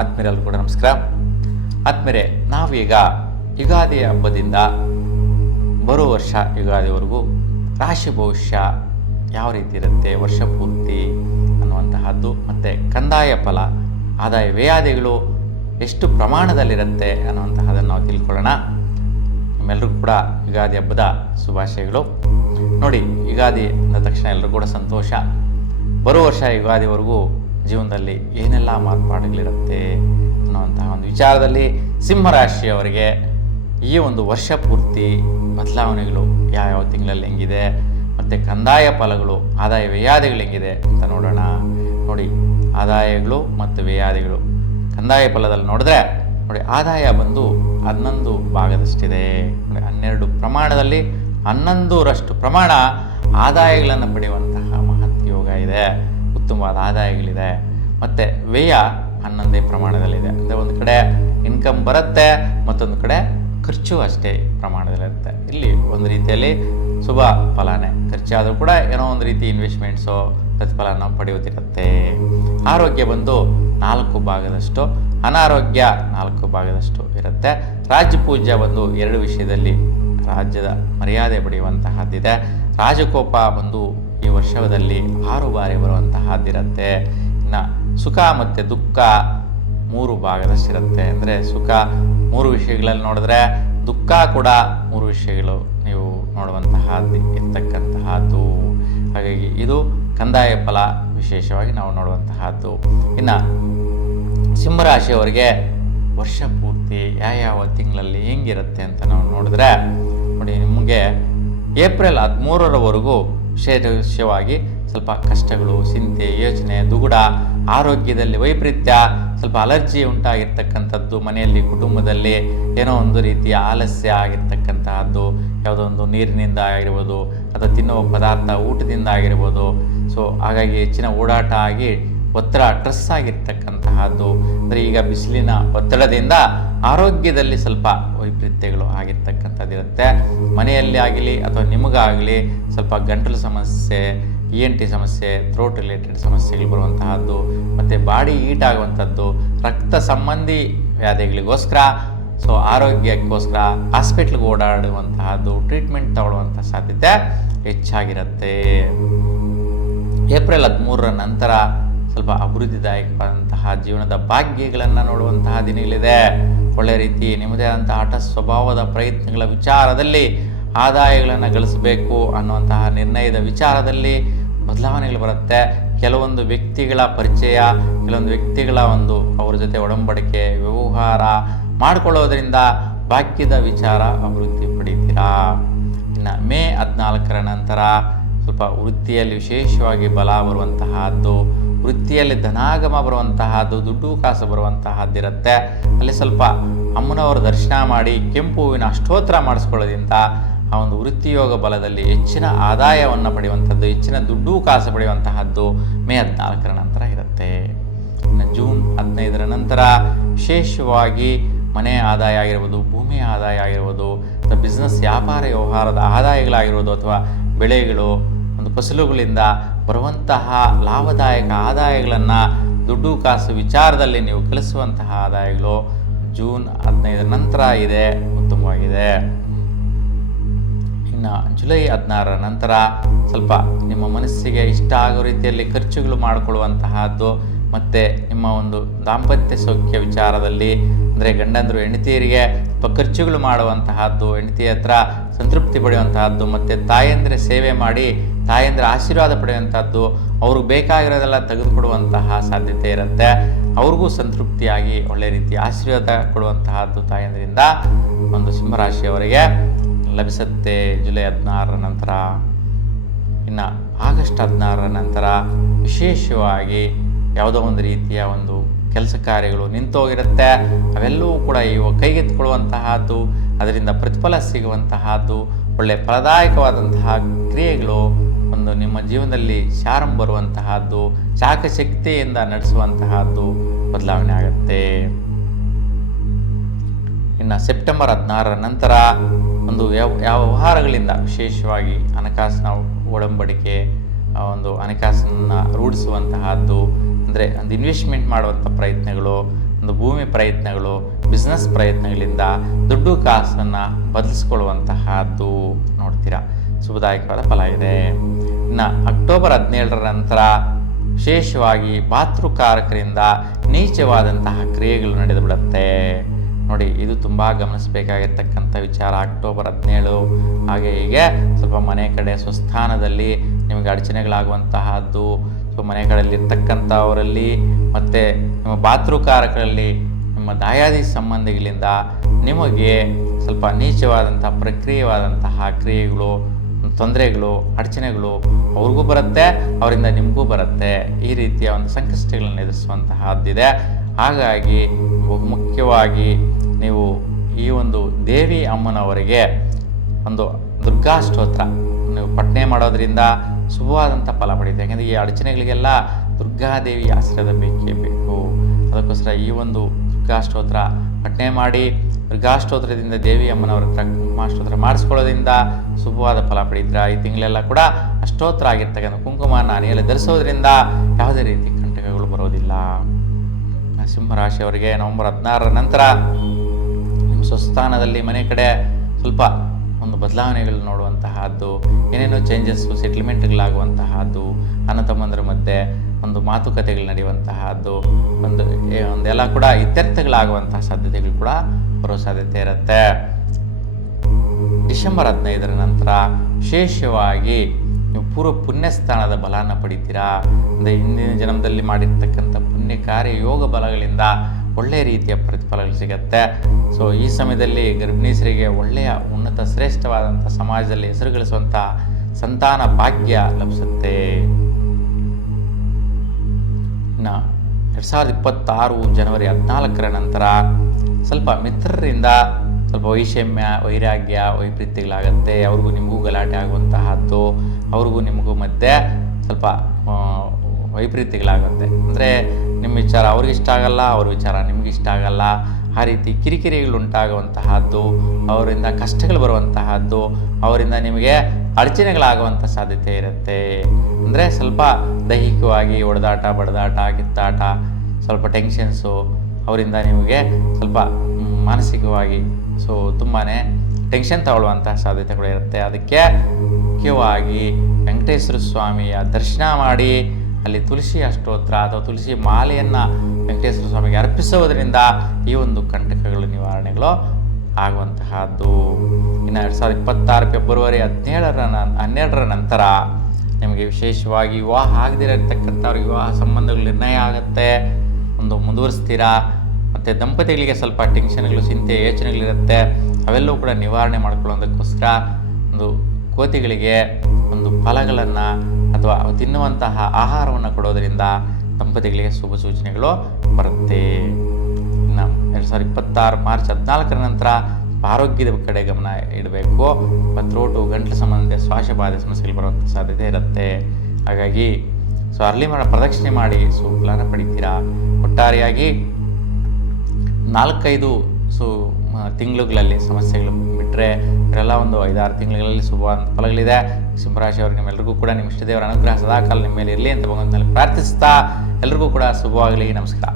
ಆತ್ಮೀಯರೆಲ್ಲರೂ ಕೂಡ ನಮಸ್ಕಾರ. ಆತ್ಮೀಯರೇ, ನಾವೀಗ ಯುಗಾದಿ ಹಬ್ಬದಿಂದ ಬರೋ ವರ್ಷ ಯುಗಾದಿವರೆಗೂ ರಾಶಿ ಭವಿಷ್ಯ ಯಾವ ರೀತಿ ಇರುತ್ತೆ, ವರ್ಷ ಪೂರ್ತಿ ಅನ್ನುವಂತಹದ್ದು, ಮತ್ತು ಕಂದಾಯ ಫಲ, ಆದಾಯ ವ್ಯಯಾದಿಗಳು ಎಷ್ಟು ಪ್ರಮಾಣದಲ್ಲಿರುತ್ತೆ ಅನ್ನುವಂತಹದನ್ನು ನಾವು ತಿಳ್ಕೊಳ್ಳೋಣ. ನಿಮ್ಮೆಲ್ಲರಿಗೂ ಕೂಡ ಯುಗಾದಿ ಹಬ್ಬದ ಶುಭಾಶಯಗಳು. ನೋಡಿ, ಯುಗಾದಿ ಅಂದ ತಕ್ಷಣ ಎಲ್ಲರೂ ಕೂಡ ಸಂತೋಷ. ಬರೋ ವರ್ಷ ಯುಗಾದಿವರೆಗೂ ಜೀವನದಲ್ಲಿ ಏನೆಲ್ಲ ಮಾರ್ಪಾಡುಗಳಿರುತ್ತೆ ಅನ್ನುವಂತಹ ಒಂದು ವಿಚಾರದಲ್ಲಿ ಸಿಂಹರಾಶಿಯವರಿಗೆ ಈ ಒಂದು ವರ್ಷ ಪೂರ್ತಿ ಬದಲಾವಣೆಗಳು ಯಾವ್ಯಾವ ತಿಂಗಳಲ್ಲಿ ಹೆಂಗಿದೆ, ಮತ್ತು ಕಂದಾಯ ಫಲಗಳು, ಆದಾಯ ವ್ಯಯಾದಿಗಳು ಹೆಂಗಿದೆ ಅಂತ ನೋಡೋಣ. ನೋಡಿ, ಆದಾಯಗಳು ಮತ್ತು ವ್ಯಯಾದಿಗಳು ಕಂದಾಯ ಫಲದಲ್ಲಿ ನೋಡಿದ್ರೆ ನೋಡಿ, ಆದಾಯ ಬಂದು 11 ಭಾಗದಷ್ಟಿದೆ. ನೋಡಿ, 12 ಪ್ರಮಾಣದಲ್ಲಿ 11ರಷ್ಟು ಪ್ರಮಾಣ ಆದಾಯಗಳನ್ನು ಪಡೆಯುವಂತಹ ಮಹತ್ ಯೋಗ ಇದೆ, ಉತ್ತಮವಾದ ಆದಾಯಗಳಿದೆ. ಮತ್ತು ವ್ಯಯ 11 ಪ್ರಮಾಣದಲ್ಲಿದೆ. ಅಂದರೆ ಒಂದು ಕಡೆ ಇನ್ಕಮ್ ಬರುತ್ತೆ, ಮತ್ತೊಂದು ಕಡೆ ಖರ್ಚು ಅಷ್ಟೇ ಪ್ರಮಾಣದಲ್ಲಿರುತ್ತೆ. ಇಲ್ಲಿ ಒಂದು ರೀತಿಯಲ್ಲಿ ಶುಭ ಫಲನೇ, ಖರ್ಚಾದರೂ ಕೂಡ ಏನೋ ಒಂದು ರೀತಿ ಇನ್ವೆಸ್ಟ್ಮೆಂಟ್ಸು ಪ್ರತಿಫಲನ ಪಡೆಯುತ್ತಿರುತ್ತೆ. ಆರೋಗ್ಯ ಬಂದು 4 ಭಾಗದಷ್ಟು, ಅನಾರೋಗ್ಯ 4 ಭಾಗದಷ್ಟು ಇರುತ್ತೆ. ರಾಜಪೂಜ್ಯ ಬಂದು 2 ವಿಷಯದಲ್ಲಿ ರಾಜ್ಯದ ಮರ್ಯಾದೆ ಪಡೆಯುವಂತಹದ್ದಿದೆ. ರಾಜಕೋಪ ಬಂದು ಈ ವರ್ಷದಲ್ಲಿ 6 ಬಾರಿ ಬರುವಂತಹದ್ದಿರುತ್ತೆ. ಇನ್ನು ಸುಖ ಮತ್ತು ದುಃಖ 3 ಭಾಗದಷ್ಟಿರುತ್ತೆ. ಅಂದರೆ ಸುಖ 3 ವಿಷಯಗಳಲ್ಲಿ ನೋಡಿದ್ರೆ, ದುಃಖ ಕೂಡ 3 ವಿಷಯಗಳು ನೀವು ನೋಡುವಂತಹದ್ದು ಇರ್ತಕ್ಕಂತಹದ್ದು. ಹಾಗಾಗಿ ಇದು ಕಂದಾಯ ಫಲ ವಿಶೇಷವಾಗಿ ನಾವು ನೋಡುವಂತಹದ್ದು. ಇನ್ನು ಸಿಂಹರಾಶಿಯವರಿಗೆ ವರ್ಷ ಪೂರ್ತಿ ಯಾವ ತಿಂಗಳಲ್ಲಿ ಹೆಂಗಿರುತ್ತೆ ಅಂತ ನಾವು ನೋಡಿದ್ರೆ, ನೋಡಿ, ನಿಮಗೆ ಏಪ್ರಿಲ್ 13ರವರೆಗೂ ವಿಶೇಷವಾಗಿ ಸ್ವಲ್ಪ ಕಷ್ಟಗಳು, ಚಿಂತೆ, ಯೋಚನೆ, ದುಗುಡ, ಆರೋಗ್ಯದಲ್ಲಿ ವೈಪರೀತ್ಯ, ಸ್ವಲ್ಪ ಅಲರ್ಜಿ ಉಂಟಾಗಿರ್ತಕ್ಕಂಥದ್ದು, ಮನೆಯಲ್ಲಿ ಕುಟುಂಬದಲ್ಲಿ ಏನೋ ಒಂದು ರೀತಿಯ ಆಲಸ್ಯ ಆಗಿರ್ತಕ್ಕಂತಹದ್ದು, ಯಾವುದೋ ಒಂದು ನೀರಿನಿಂದ ಆಗಿರ್ಬೋದು ಅಥವಾ ತಿನ್ನುವ ಪದಾರ್ಥ ಊಟದಿಂದ ಆಗಿರ್ಬೋದು. ಸೊ ಹಾಗಾಗಿ ಹೆಚ್ಚಿನ ಓಡಾಟ ಆಗಿ ಒತ್ತಡ ಸ್ಟ್ರೆಸ್ ಆಗಿರ್ತಕ್ಕಂತಹದ್ದು. ಅಂದರೆ ಈಗ ಬಿಸಿಲಿನ ಒತ್ತಡದಿಂದ ಆರೋಗ್ಯದಲ್ಲಿ ಸ್ವಲ್ಪ ವೈಪರೀತ್ಯಗಳು ಆಗಿರ್ತಕ್ಕಂಥದ್ದಿರುತ್ತೆ. ಮನೆಯಲ್ಲಿ ಆಗಲಿ ಅಥವಾ ನಿಮಗಾಗಲಿ ಸ್ವಲ್ಪ ಗಂಟಲು ಸಮಸ್ಯೆ, ENT ಸಮಸ್ಯೆ, ಥ್ರೋಟ್ ರಿಲೇಟೆಡ್ ಸಮಸ್ಯೆಗಳು ಬರುವಂತಹದ್ದು, ಮತ್ತು ಬಾಡಿ ಹೀಟ್ ಆಗುವಂಥದ್ದು, ರಕ್ತ ಸಂಬಂಧಿ ವ್ಯಾಧಿಗಳಿಗೋಸ್ಕರ, ಸೊ ಆರೋಗ್ಯಕ್ಕೋಸ್ಕರ ಹಾಸ್ಪಿಟ್ಲಿಗೆ ಓಡಾಡುವಂತಹದ್ದು, ಟ್ರೀಟ್ಮೆಂಟ್ ತಗೊಳ್ಳುವಂಥ ಸಾಧ್ಯತೆ ಹೆಚ್ಚಾಗಿರುತ್ತೆ. ಏಪ್ರಿಲ್ 13ರ ನಂತರ ಸ್ವಲ್ಪ ಅಭಿವೃದ್ಧಿದಾಯಕವಾದಂತಹ ಜೀವನದ ಭಾಗ್ಯಗಳನ್ನು ನೋಡುವಂತಹ ದಿನಗಳಿದೆ. ಒಳ್ಳೆಯ ರೀತಿ ನಿಮ್ಮದೇ ಆದಂತಹ ಹಠ ಸ್ವಭಾವದ ಪ್ರಯತ್ನಗಳ ವಿಚಾರದಲ್ಲಿ ಆದಾಯಗಳನ್ನು ಗಳಿಸಬೇಕು ಅನ್ನುವಂತಹ ನಿರ್ಣಯದ ವಿಚಾರದಲ್ಲಿ ಬದಲಾವಣೆಗಳು ಬರುತ್ತೆ. ಕೆಲವೊಂದು ವ್ಯಕ್ತಿಗಳ ಪರಿಚಯ, ಕೆಲವೊಂದು ವ್ಯಕ್ತಿಗಳ ಅವ್ರ ಜೊತೆ ಒಡಂಬಡಿಕೆ, ವ್ಯವಹಾರ ಮಾಡಿಕೊಳ್ಳೋದ್ರಿಂದ ಭಾಗ್ಯದ ವಿಚಾರ ಅಭಿವೃದ್ಧಿ ಪಡೀತೀರಾ. ಇನ್ನು ಮೇ 14ರ ನಂತರ ಸ್ವಲ್ಪ ವೃತ್ತಿಯಲ್ಲಿ ವಿಶೇಷವಾಗಿ ಬಲ ಬರುವಂತಹದ್ದು, ವೃತ್ತಿಯಲ್ಲಿ ಧನಾಗಮ ಬರುವಂತಹದ್ದು, ದುಡ್ಡು ಕಾಸು ಬರುವಂತಹದ್ದಿರುತ್ತೆ. ಅಲ್ಲಿ ಸ್ವಲ್ಪ ಅಮ್ಮನವರ ದರ್ಶನ ಮಾಡಿ ಕೆಂಪು ಹೂವಿನ ಅಷ್ಟೋತ್ತರ ಮಾಡಿಸ್ಕೊಳ್ಳೋದ್ರಿಂದ ಆ ಒಂದು ವೃತ್ತಿಯೋಗ ಬಲದಲ್ಲಿ ಹೆಚ್ಚಿನ ಆದಾಯವನ್ನು ಪಡೆಯುವಂಥದ್ದು, ಹೆಚ್ಚಿನ ದುಡ್ಡು ಕಾಸು ಪಡೆಯುವಂತಹದ್ದು ಮೇ 14ರ ನಂತರ ಇರುತ್ತೆ. ಇನ್ನು ಜೂನ್ 15ರ ನಂತರ ವಿಶೇಷವಾಗಿ ಮನೆ ಆದಾಯ ಆಗಿರ್ಬೋದು, ಭೂಮಿಯ ಆದಾಯ ಆಗಿರ್ಬೋದು, ಅಥವಾ ಬಿಸ್ನೆಸ್ ವ್ಯಾಪಾರ ವ್ಯವಹಾರದ ಆದಾಯಗಳಾಗಿರ್ಬೋದು, ಅಥವಾ ಬೆಳೆಗಳು, ಒಂದು ಫಸಲುಗಳಿಂದ ಬರುವಂತಹ ಲಾಭದಾಯಕ ಆದಾಯಗಳನ್ನು, ದುಡ್ಡು ಕಾಸು ವಿಚಾರದಲ್ಲಿ ನೀವು ಗಳಿಸುವಂತಹ ಆದಾಯಗಳು ಜೂನ್ 15ರ ನಂತರ ಇದೆ, ಉತ್ತಮವಾಗಿದೆ. ಇನ್ನು ಜುಲೈ 16ರ ನಂತರ ಸ್ವಲ್ಪ ನಿಮ್ಮ ಮನಸ್ಸಿಗೆ ಇಷ್ಟ ಆಗೋ ರೀತಿಯಲ್ಲಿ ಖರ್ಚುಗಳು ಮಾಡಿಕೊಳ್ಳುವಂತಹದ್ದು, ಮತ್ತು ನಿಮ್ಮ ಒಂದು ದಾಂಪತ್ಯ ಸೌಖ್ಯ ವಿಚಾರದಲ್ಲಿ, ಅಂದರೆ ಗಂಡಂದರು ಹೆಂಡತಿಯರಿಗೆ ಸ್ವಲ್ಪ ಖರ್ಚುಗಳು ಮಾಡುವಂತಹದ್ದು, ಹೆಂಡತಿಯ ಹತ್ರ ಸಂತೃಪ್ತಿ ಪಡೆಯುವಂತಹದ್ದು, ಮತ್ತು ತಾಯಂದಿರ ಸೇವೆ ಮಾಡಿ ತಾಯಂದಿರ ಆಶೀರ್ವಾದ ಪಡೆಯುವಂಥದ್ದು, ಅವ್ರಿಗೆ ಬೇಕಾಗಿರೋದೆಲ್ಲ ತೆಗೆದುಕೊಡುವಂತಹ ಸಾಧ್ಯತೆ ಇರುತ್ತೆ. ಅವ್ರಿಗೂ ಸಂತೃಪ್ತಿಯಾಗಿ ಒಳ್ಳೆ ರೀತಿ ಆಶೀರ್ವಾದ ಕೊಡುವಂತಹದ್ದು ತಾಯಂದಿರಿಂದ ಒಂದು ಸಿಂಹರಾಶಿಯವರಿಗೆ ಲಭಿಸುತ್ತೆ ಜುಲೈ 16ರ ನಂತರ. ಇನ್ನು ಆಗಸ್ಟ್ 16ರ ನಂತರ ವಿಶೇಷವಾಗಿ ಯಾವುದೋ ಒಂದು ರೀತಿಯ ಒಂದು ಕೆಲಸ ಕಾರ್ಯಗಳು ನಿಂತೋಗಿರುತ್ತೆ, ಅವೆಲ್ಲವೂ ಕೂಡ ಇವು ಕೈಗೆತ್ತಿಕೊಳ್ಳುವಂತಹದ್ದು, ಅದರಿಂದ ಪ್ರತಿಫಲ ಸಿಗುವಂತಹದ್ದು, ಒಳ್ಳೆಯ ಫಲದಾಯಕವಾದಂತಹ ಕ್ರಿಯೆಗಳು ಒಂದು ನಿಮ್ಮ ಜೀವನದಲ್ಲಿ ಶಾರಂ ಬರುವಂತಹದ್ದು, ಚಾಕಶಕ್ತಿಯಿಂದ ನಡೆಸುವಂತಹದ್ದು ಬದಲಾವಣೆ ಆಗುತ್ತೆ. ಇನ್ನು ಸೆಪ್ಟೆಂಬರ್ 16ರ ನಂತರ ಒಂದು ಯಾವ ವ್ಯವಹಾರಗಳಿಂದ ವಿಶೇಷವಾಗಿ ಹಣಕಾಸಿನ ಒಡಂಬಡಿಕೆ, ಒಂದು ಹಣಕಾಸನ್ನು ರೂಢಿಸುವಂತಹದ್ದು, ಅಂದರೆ ಒಂದು ಇನ್ವೆಸ್ಟ್ಮೆಂಟ್ ಮಾಡುವಂಥ ಪ್ರಯತ್ನಗಳು, ಒಂದು ಭೂಮಿ ಪ್ರಯತ್ನಗಳು, ಬಿಸ್ನೆಸ್ ಪ್ರಯತ್ನಗಳಿಂದ ದುಡ್ಡು ಕಾಸನ್ನು ಬದಲಿಸ್ಕೊಳ್ಳುವಂತಹದ್ದು ನೋಡ್ತೀರಾ. ಶುಭದಾಯಕವಾದ ಫಲ ಇದೆ. ಇನ್ನು ಅಕ್ಟೋಬರ್ 17ರ ನಂತರ ವಿಶೇಷವಾಗಿ ಭಾತೃಕಾರಕರಿಂದ ನೀಚವಾದಂತಹ ಕ್ರಿಯೆಗಳು ನಡೆದು ಬಿಡುತ್ತೆ. ನೋಡಿ, ಇದು ತುಂಬ ಗಮನಿಸಬೇಕಾಗಿರ್ತಕ್ಕಂಥ ವಿಚಾರ. ಅಕ್ಟೋಬರ್ 17 ಹಾಗೆ ಹೀಗೆ ಸ್ವಲ್ಪ ಮನೆ ಕಡೆ ಸ್ವಸ್ಥಾನದಲ್ಲಿ ನಿಮಗೆ ಅಡಚಣೆಗಳಾಗುವಂತಹದ್ದು, ಸೊ ಮನೆ ಕಡೆಯಲ್ಲಿರ್ತಕ್ಕಂಥವರಲ್ಲಿ ಮತ್ತು ನಿಮ್ಮ ಭಾತೃಕಾರಕರಲ್ಲಿ, ನಿಮ್ಮ ದಾಯಾದಿ ಸಂಬಂಧಿಗಳಿಂದ ನಿಮಗೆ ಸ್ವಲ್ಪ ನೀಚವಾದಂಥ ಪ್ರಕ್ರಿಯೆವಾದಂತಹ ಕ್ರಿಯೆಗಳು, ತೊಂದರೆಗಳು, ಅಡಚಣೆಗಳು ಅವ್ರಿಗೂ ಬರುತ್ತೆ, ಅವರಿಂದ ನಿಮಗೂ ಬರುತ್ತೆ. ಈ ರೀತಿಯ ಒಂದು ಸಂಕಷ್ಟಗಳನ್ನು ಎದುರಿಸುವಂತಹದ್ದಿದೆ. ಹಾಗಾಗಿ ಬಹುಮುಖ್ಯವಾಗಿ ನೀವು ಈ ಒಂದು ದೇವಿ ಅಮ್ಮನವರಿಗೆ ಒಂದು ದುರ್ಗಾ ಸ್ತೋತ್ರ ನೀವು ಪಠನೆ ಮಾಡೋದ್ರಿಂದ ಶುಭವಾದಂಥ ಫಲ ಪಡೆಯುತ್ತೆ. ಯಾಕೆಂದರೆ ಈ ಅಡಚಣೆಗಳಿಗೆಲ್ಲ ದುರ್ಗಾದೇವಿ ಆಶ್ರಯದ ಬೇಕೇ ಬೇಕು. ಅದಕ್ಕೋಸ್ಕರ ಈ ಒಂದು ದುರ್ಗಾ ಸ್ತೋತ್ರ ಪಠನೆ ಮಾಡಿ, ದುರ್ಗಾ ಸ್ತೋತ್ರದಿಂದ ದೇವಿ ಅಮ್ಮನವರ ಹತ್ರ ಕುಂಕುಮ ಸ್ತೋತ್ರ ಮಾಡಿಸ್ಕೊಳ್ಳೋದ್ರಿಂದ ಶುಭವಾದ ಫಲ ಪಡೀತೀರಾ. ಈ ತಿಂಗಳೆಲ್ಲ ಕೂಡ ಅಷ್ಟೋತ್ರ ಆಗಿರ್ತಕ್ಕಂಥ ಕುಂಕುಮನ ಹಣೆಯಲ್ಲಿ ಧರಿಸೋದ್ರಿಂದ ಯಾವುದೇ ರೀತಿ ಕಂಟಕಗಳು ಬರೋದಿಲ್ಲ. ಸಿಂಹರಾಶಿಯವರಿಗೆ ನವೆಂಬರ್ 16ರ ನಂತರ ನಿಮ್ಮ ಸ್ವಸ್ಥಾನದಲ್ಲಿ ಮನೆ ಕಡೆ ಸ್ವಲ್ಪ ಒಂದು ಬದಲಾವಣೆಗಳು ನೋಡುವಂತಹದ್ದು, ಏನೇನೋ ಚೇಂಜಸ್ಸು, ಸೆಟ್ಲ್ಮೆಂಟ್ಗಳಾಗುವಂತಹದ್ದು, ಅಣ್ಣ ತಮ್ಮಂದರ ಮಧ್ಯೆ ಒಂದು ಮಾತುಕತೆಗಳು ನಡೆಯುವಂತಹದ್ದು, ಒಂದೆಲ್ಲ ಕೂಡ ಇತ್ಯರ್ಥಗಳಾಗುವಂತಹ ಸಾಧ್ಯತೆಗಳು ಕೂಡ ಬರೋ ಸಾಧ್ಯತೆ ಇರುತ್ತೆ. ಡಿಸೆಂಬರ್ 15ರ ನಂತರ ವಿಶೇಷವಾಗಿ ನೀವು ಪೂರ್ವ ಪುಣ್ಯಸ್ಥಾನದ ಬಲನ ಪಡಿತೀರಾ. ಅಂದರೆ ಹಿಂದಿನ ಜನ್ಮದಲ್ಲಿ ಮಾಡಿರ್ತಕ್ಕಂಥ ಪುಣ್ಯ ಕಾರ್ಯ ಯೋಗ ಬಲಗಳಿಂದ ಒಳ್ಳೆಯ ರೀತಿಯ ಪ್ರತಿಫಲಗಳು ಸಿಗುತ್ತೆ. ಸೊ ಈ ಸಮಯದಲ್ಲಿ ಗರ್ಭಿಣೀಸರಿಗೆ ಒಳ್ಳೆಯ ಉನ್ನತ ಶ್ರೇಷ್ಠವಾದಂಥ ಸಮಾಜದಲ್ಲಿ ಹೆಸರು ಗಳಿಸುವಂಥ ಸಂತಾನ ಭಾಗ್ಯ ಲಭಿಸುತ್ತೆ. ಇನ್ನು 2026 ಜನವರಿ 14ರ ನಂತರ ಸ್ವಲ್ಪ ಮಿತ್ರರಿಂದ ಸ್ವಲ್ಪ ವೈಷಮ್ಯ, ವೈರಾಗ್ಯ, ವೈಪರೀತ್ಯಗಳಾಗತ್ತೆ. ಅವ್ರಿಗೂ ನಿಮಗೂ ಗಲಾಟೆ ಆಗುವಂತಹದ್ದು, ಅವ್ರಿಗೂ ನಿಮಗೂ ಮಧ್ಯೆ ಸ್ವಲ್ಪ ವೈಪರೀತ್ಯಗಳಾಗುತ್ತೆ. ಅಂದರೆ ನಿಮ್ಮ ವಿಚಾರ ಅವ್ರಿಗೆ ಇಷ್ಟ ಆಗಲ್ಲ, ಅವ್ರ ವಿಚಾರ ನಿಮ್ಗೆ ಇಷ್ಟ ಆಗಲ್ಲ. ಆ ರೀತಿ ಕಿರಿಕಿರಿಗಳು ಉಂಟಾಗುವಂತಹದ್ದು, ಅವರಿಂದ ಕಷ್ಟಗಳು ಬರುವಂತಹದ್ದು, ಅವರಿಂದ ನಿಮಗೆ ಅಡಚಣೆಗಳಾಗುವಂಥ ಸಾಧ್ಯತೆ ಇರುತ್ತೆ. ಅಂದರೆ ಸ್ವಲ್ಪ ದೈಹಿಕವಾಗಿ ಹೊಡೆದಾಟ, ಬಡದಾಟ, ಕಿತ್ತಾಟ, ಸ್ವಲ್ಪ ಟೆನ್ಷನ್ಸು, ಅವರಿಂದ ನಿಮಗೆ ಸ್ವಲ್ಪ ಮಾನಸಿಕವಾಗಿ ತುಂಬಾ ಟೆನ್ಷನ್ ತಗೊಳ್ಳುವಂತಹ ಸಾಧ್ಯತೆಗಳು ಇರುತ್ತೆ. ಅದಕ್ಕೆ ಮುಖ್ಯವಾಗಿ ವೆಂಕಟೇಶ್ವರ ಸ್ವಾಮಿಯ ದರ್ಶನ ಮಾಡಿ ಅಲ್ಲಿ ತುಳಸಿ ಅಷ್ಟೋತ್ರ ಅಥವಾ ತುಳಸಿ ಮಾಲೆಯನ್ನು ವೆಂಕಟೇಶ್ವರ ಸ್ವಾಮಿಗೆ ಅರ್ಪಿಸೋದ್ರಿಂದ ಈ ಒಂದು ಕಂಟಕಗಳು ನಿವಾರಣೆಗಳು ಆಗುವಂತಹದ್ದು. ಇನ್ನು 2026 ಫೆಬ್ರವರಿ 12ರ ನಂತರ ನಿಮಗೆ ವಿಶೇಷವಾಗಿ ವಿವಾಹ ಆಗದಿರತಕ್ಕಂಥವ್ರಿಗೆ ವಿವಾಹ ಸಂಬಂಧಗಳು ನಿರ್ಣಯ ಆಗುತ್ತೆ, ಒಂದು ಮುಂದುವರಿಸ್ತೀರಾ. ಮತ್ತು ದಂಪತಿಗಳಿಗೆ ಸ್ವಲ್ಪ ಟೆನ್ಷನ್ಗಳು, ಚಿಂತೆ, ಯೋಚನೆಗಳಿರುತ್ತೆ. ಅವೆಲ್ಲವೂ ಕೂಡ ನಿವಾರಣೆ ಮಾಡ್ಕೊಳ್ಳೋದಕ್ಕೋಸ್ಕರ ಒಂದು ಕೋತಿಗಳಿಗೆ ಒಂದು ಫಲಗಳನ್ನು ಅಥವಾ ತಿನ್ನುವಂತಹ ಆಹಾರವನ್ನು ಕೊಡೋದರಿಂದ ದಂಪತಿಗಳಿಗೆ ಶುಭ ಸೂಚನೆಗಳು ಬರುತ್ತೆ. ಇನ್ನು 2026 ಮಾರ್ಚ್ 14ರ ನಂತರ ಆರೋಗ್ಯದ ಕಡೆ ಗಮನ ಇಡಬೇಕು. ಥ್ರೋಟು, ಗಂಟಲು ಸಂಬಂಧಿತ ಶ್ವಾಸಬಾಧೆ ಸಮಸ್ಯೆಗಳು ಬರುವಂಥ ಸಾಧ್ಯತೆ ಇರುತ್ತೆ. ಹಾಗಾಗಿ ಅರ್ಲಿ ಮರ ಪ್ರದಕ್ಷಿಣೆ ಮಾಡಿ ಫಲನ ಪಡಿತೀರಾ. ಒಟ್ಟಾರೆಯಾಗಿ 4-5 ತಿಂಗಳುಗಳಲ್ಲಿ ಸಮಸ್ಯೆಗಳು ಬಿಟ್ಟರೆ ಇವರೆಲ್ಲ ಒಂದು 5-6 ತಿಂಗಳಲ್ಲಿ ಶುಭವಾದ ಫಲಗಳಿದೆ. ಸಿಂಹರಾಶಿಯವ್ರಿಗೆ ನಿಮ್ಮೆಲ್ಲರಿಗೂ ಕೂಡ ನಿಮ್ಮ ಇಷ್ಟದೇವರ ಅನುಗ್ರಹ ಸದಾಕಾಲ ನಿಮ್ಮ ಮೇಲೆ ಇರಲಿ ಅಂತ ಭಗವಂತನಲ್ಲಿ ಪ್ರಾರ್ಥಿಸ್ತಾ ಎಲ್ರಿಗೂ ಕೂಡ ಶುಭವಾಗಲಿ. ನಮಸ್ಕಾರ.